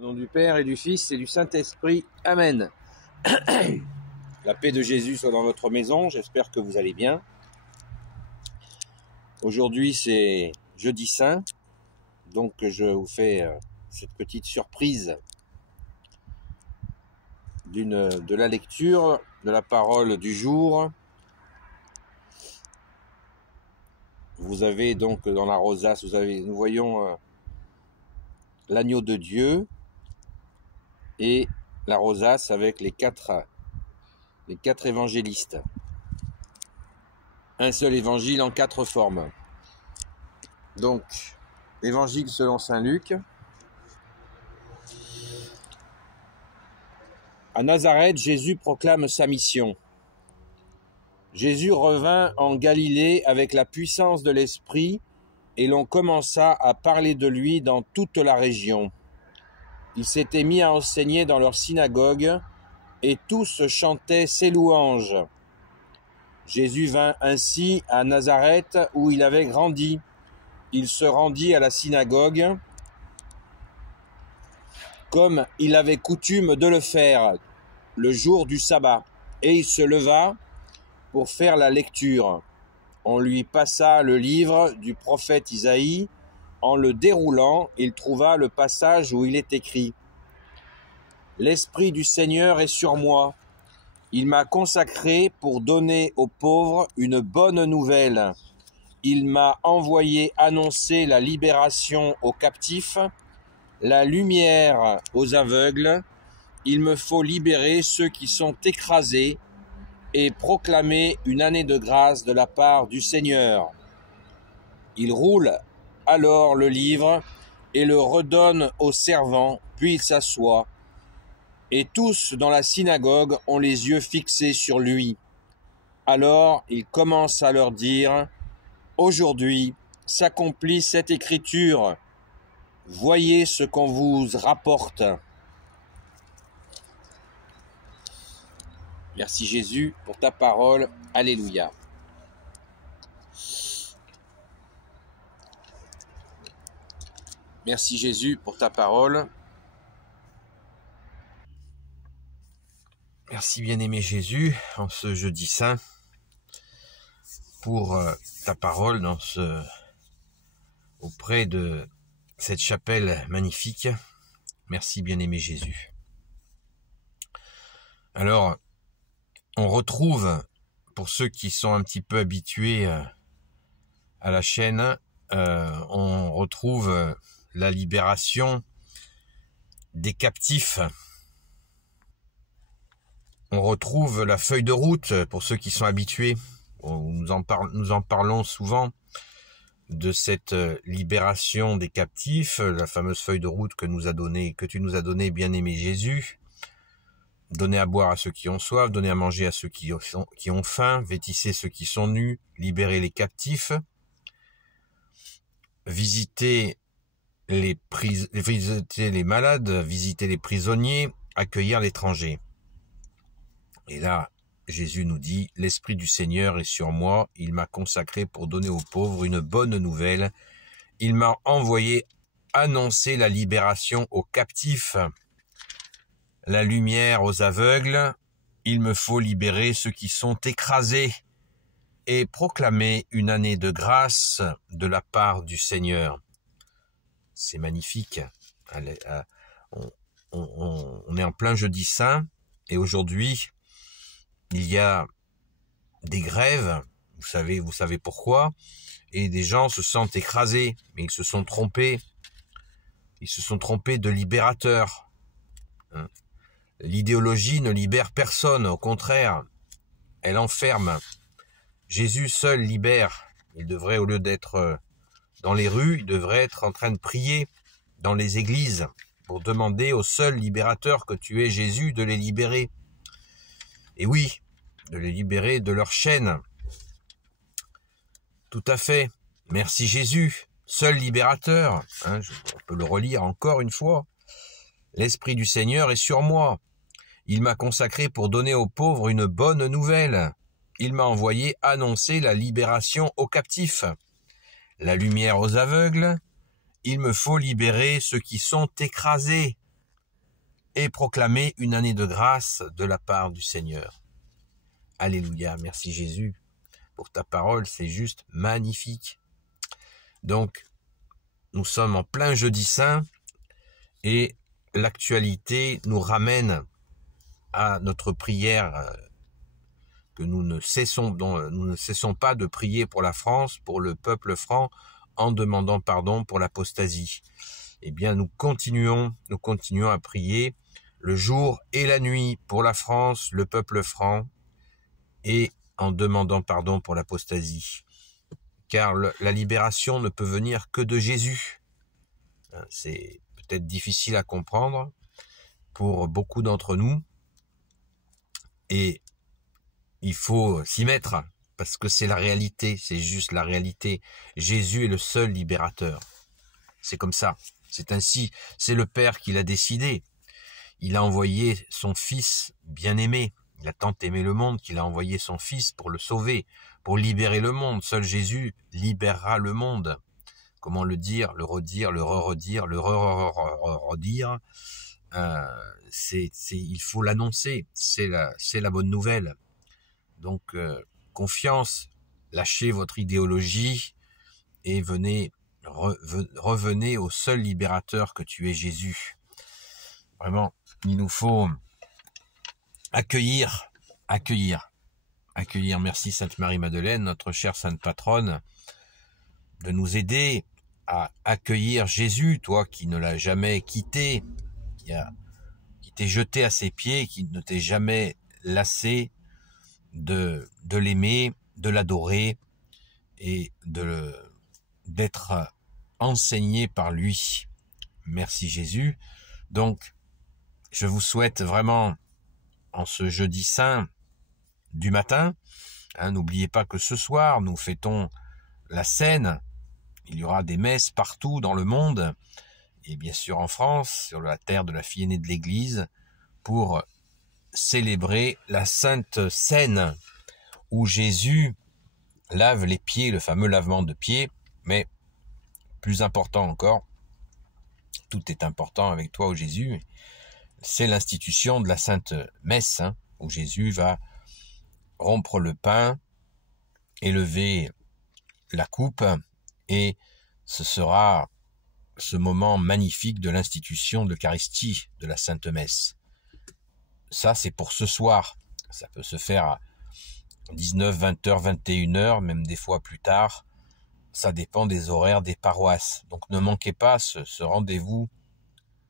Au nom du Père et du Fils et du Saint-Esprit. Amen. La paix de Jésus soit dans votre maison. J'espère que vous allez bien. Aujourd'hui, c'est jeudi saint. Donc, je vous fais cette petite surprise de la lecture de la parole du jour. Vous avez donc dans la rosace, nous voyons l'agneau de Dieu et la rosace avec les quatre évangélistes. Un seul évangile en 4 formes. Donc, évangile selon saint Luc. À Nazareth, Jésus proclame sa mission. Jésus revint en Galilée avec la puissance de l'Esprit et l'on commença à parler de lui dans toute la région. Il s'était mis à enseigner dans leur synagogue et tous chantaient ses louanges. Jésus vint ainsi à Nazareth où il avait grandi. Il se rendit à la synagogue comme il avait coutume de le faire le jour du sabbat, et il se leva pour faire la lecture. On lui passa le livre du prophète Isaïe. En le déroulant, il trouva le passage où il est écrit « L'Esprit du Seigneur est sur moi. Il m'a consacré pour donner aux pauvres une bonne nouvelle. Il m'a envoyé annoncer la libération aux captifs, la lumière aux aveugles. Il me faut libérer ceux qui sont écrasés et proclamer une année de grâce de la part du Seigneur. » Il roule alors le livre et le redonne au servant, puis il s'assoit. Et tous dans la synagogue ont les yeux fixés sur lui. Alors il commence à leur dire « Aujourd'hui s'accomplit cette écriture. Voyez ce qu'on vous rapporte. » Merci Jésus pour ta parole. Alléluia. Merci Jésus pour ta parole. Merci bien-aimé Jésus en ce jeudi saint pour ta parole auprès de cette chapelle magnifique. Merci bien-aimé Jésus. Alors, on retrouve, pour ceux qui sont un petit peu habitués à la chaîne, on retrouve la libération des captifs. On retrouve la feuille de route pour ceux qui sont habitués. Nous en parlons souvent de cette libération des captifs, la fameuse feuille de route que tu nous as donnée, bien-aimé Jésus. Donner à boire à ceux qui ont soif, donner à manger à ceux qui ont faim, vêtissez ceux qui sont nus, libérer les captifs, visiter les malades, visiter les prisonniers, accueillir l'étranger. Et là, Jésus nous dit, « L'Esprit du Seigneur est sur moi, il m'a consacré pour donner aux pauvres une bonne nouvelle. Il m'a envoyé annoncer la libération aux captifs, la lumière aux aveugles. Il me faut libérer ceux qui sont écrasés et proclamer une année de grâce de la part du Seigneur. » C'est magnifique. On est en plein jeudi saint et aujourd'hui, il y a des grèves, vous savez pourquoi, et des gens se sentent écrasés, mais ils se sont trompés. Ils se sont trompés de libérateur. L'idéologie ne libère personne, au contraire, elle enferme. Jésus seul libère. Il devrait, au lieu d'être dans les rues, il devrait être en train de prier dans les églises pour demander au seul libérateur que tu es Jésus de les libérer. Et oui, de les libérer de leur chaîne. Tout à fait. Merci Jésus, seul libérateur. On peut le relire encore une fois. L'Esprit du Seigneur est sur moi. Il m'a consacré pour donner aux pauvres une bonne nouvelle. Il m'a envoyé annoncer la libération aux captifs, la lumière aux aveugles. Il me faut libérer ceux qui sont écrasés et proclamer une année de grâce de la part du Seigneur. Alléluia, merci Jésus pour ta parole, c'est juste magnifique. Donc, nous sommes en plein jeudi saint et l'actualité nous ramène à notre prière que nous ne cessons pas de prier pour la France, pour le peuple franc, en demandant pardon pour l'apostasie. Eh bien, nous continuons à prier le jour et la nuit pour la France, le peuple franc, et en demandant pardon pour l'apostasie. Car la libération ne peut venir que de Jésus. C'est peut-être difficile à comprendre pour beaucoup d'entre nous, et il faut s'y mettre, parce que c'est la réalité, c'est juste la réalité. Jésus est le seul libérateur. C'est comme ça, c'est ainsi, c'est le Père qui l'a décidé. Il a envoyé son Fils bien-aimé. Il a tant aimé le monde qu'il a envoyé son Fils pour le sauver, pour libérer le monde. Seul Jésus libérera le monde. Comment le dire, le redire, le re-redire, le re-redire. Il faut l'annoncer, c'est la bonne nouvelle. Donc, confiance, lâchez votre idéologie et revenez au seul libérateur que tu es, Jésus. Vraiment, il nous faut accueillir. Merci Sainte Marie-Madeleine, notre chère Sainte Patronne, de nous aider à accueillir Jésus, toi qui ne l'as jamais quitté, qui t'es jeté à ses pieds, qui ne t'es jamais lassé de l'aimer, de l'adorer et d'être enseigné par lui. Merci Jésus. Donc, je vous souhaite vraiment, en ce jeudi saint du matin, n'oubliez pas que ce soir, nous fêtons la Seine. Il y aura des messes partout dans le monde, et bien sûr en France, sur la terre de la fille aînée de l'Église, pour célébrer la Sainte Seine, où Jésus lave les pieds, le fameux lavement de pieds, mais plus important encore, tout est important avec toi, ô Jésus, c'est l'institution de la Sainte Messe, où Jésus va rompre le pain, élever la coupe, et ce sera ce moment magnifique de l'institution de l'Eucharistie de la Sainte Messe. Ça, c'est pour ce soir. Ça peut se faire à 19, 20h, 21h, même des fois plus tard. Ça dépend des horaires des paroisses. Donc ne manquez pas ce rendez-vous,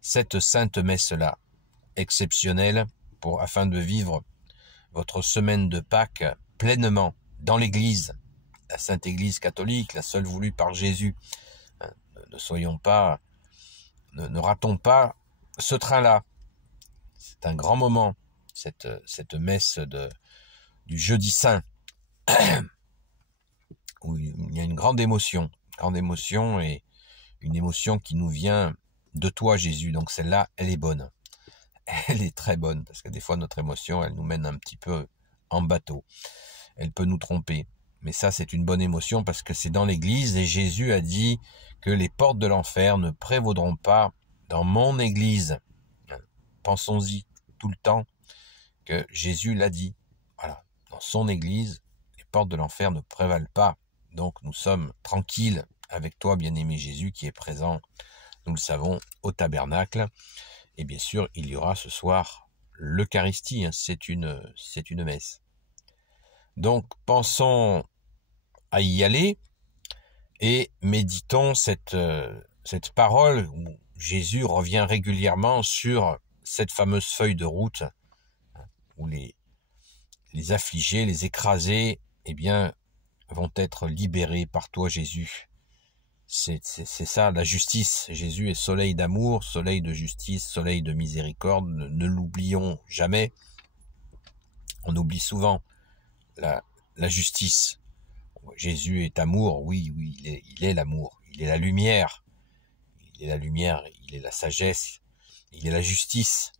cette Sainte Messe-là, exceptionnelle, afin de vivre votre semaine de Pâques pleinement dans l'Église, la Sainte Église catholique, la seule voulue par Jésus. Ne ratons pas ce train-là. C'est un grand moment, cette messe du jeudi saint, où il y a une grande émotion et une émotion qui nous vient de toi, Jésus. Donc celle-là, elle est bonne. Elle est très bonne, parce que des fois, notre émotion, elle nous mène un petit peu en bateau. Elle peut nous tromper. Mais ça, c'est une bonne émotion, parce que c'est dans l'Église, et Jésus a dit que les portes de l'enfer ne prévaudront pas dans mon Église. Pensons-y tout le temps, que Jésus l'a dit. Voilà, dans son Église, les portes de l'enfer ne prévalent pas. Donc nous sommes tranquilles avec toi, bien-aimé Jésus, qui est présent, nous le savons, au tabernacle. Et bien sûr, il y aura ce soir l'Eucharistie, c'est une messe. Donc pensons à y aller et méditons cette parole où Jésus revient régulièrement sur cette fameuse feuille de route où les affligés, les écrasés, eh bien, vont être libérés par toi, Jésus. C'est ça, la justice. Jésus est soleil d'amour, soleil de justice, soleil de miséricorde. Ne l'oublions jamais. On oublie souvent la justice. Jésus est amour, oui, il est l'amour. Il est la lumière. Il est la lumière, il est la sagesse. Il est la justice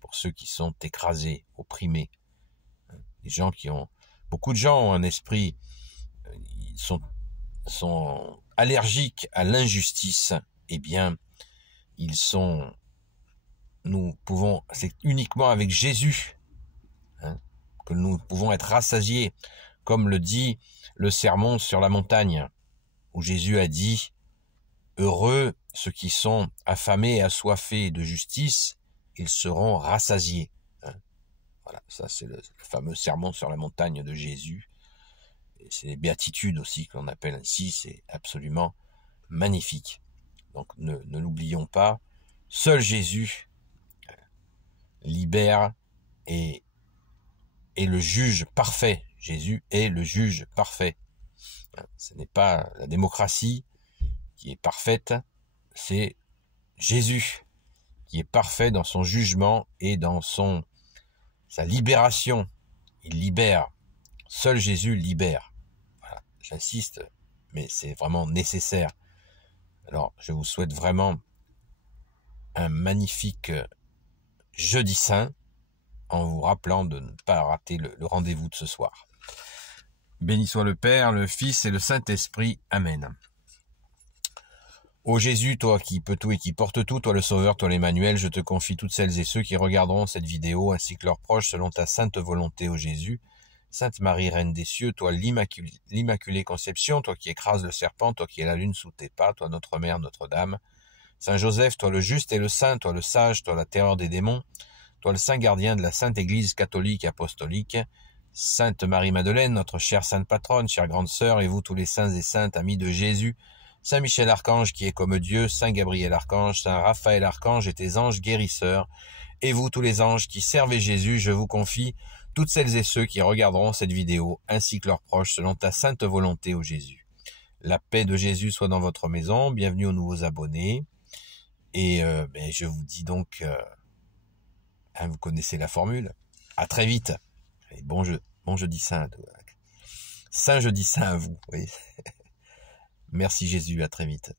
pour ceux qui sont écrasés, opprimés. Les gens beaucoup de gens ont un esprit, ils sont allergiques à l'injustice. Eh bien, ils sont c'est uniquement avec Jésus, hein, que nous pouvons être rassasiés, comme le dit le sermon sur la montagne, où Jésus a dit « Heureux ceux qui sont affamés et assoiffés de justice, ils seront rassasiés. » Voilà, ça c'est le fameux sermon sur la montagne de Jésus. C'est les béatitudes aussi qu'on appelle ainsi, c'est absolument magnifique. Donc ne l'oublions pas, seul Jésus libère et est le juge parfait. Jésus est le juge parfait. Ce n'est pas la démocratie qui est parfaite, c'est Jésus qui est parfait dans son jugement et dans sa libération. Il libère. Seul Jésus libère. Voilà, j'insiste, mais c'est vraiment nécessaire. Alors, je vous souhaite vraiment un magnifique jeudi saint, en vous rappelant de ne pas rater le rendez-vous de ce soir. Béni soit le Père, le Fils et le Saint-Esprit. Amen. Ô Jésus, toi qui peux tout et qui portes tout, toi le Sauveur, toi l'Emmanuel, je te confie toutes celles et ceux qui regarderont cette vidéo, ainsi que leurs proches, selon ta sainte volonté, ô Jésus. Sainte Marie, Reine des cieux, toi l'Immaculée Conception, toi qui écrases le serpent, toi qui es la lune sous tes pas, toi notre Mère, Notre-Dame. Saint Joseph, toi le juste et le saint, toi le sage, toi la terreur des démons, toi le saint gardien de la Sainte Église catholique et apostolique. Sainte Marie-Madeleine, notre chère sainte patronne, chère grande sœur, et vous tous les saints et saintes, amis de Jésus, Saint Michel Archange qui est comme Dieu, Saint Gabriel Archange, Saint Raphaël Archange et tes anges guérisseurs, et vous tous les anges qui servez Jésus, je vous confie toutes celles et ceux qui regarderont cette vidéo, ainsi que leurs proches, selon ta sainte volonté, ô Jésus. La paix de Jésus soit dans votre maison, bienvenue aux nouveaux abonnés, et je vous dis donc, vous connaissez la formule, à très vite, et bon jeudi saint, saint jeudi saint à vous, oui. Merci Jésus, à très vite.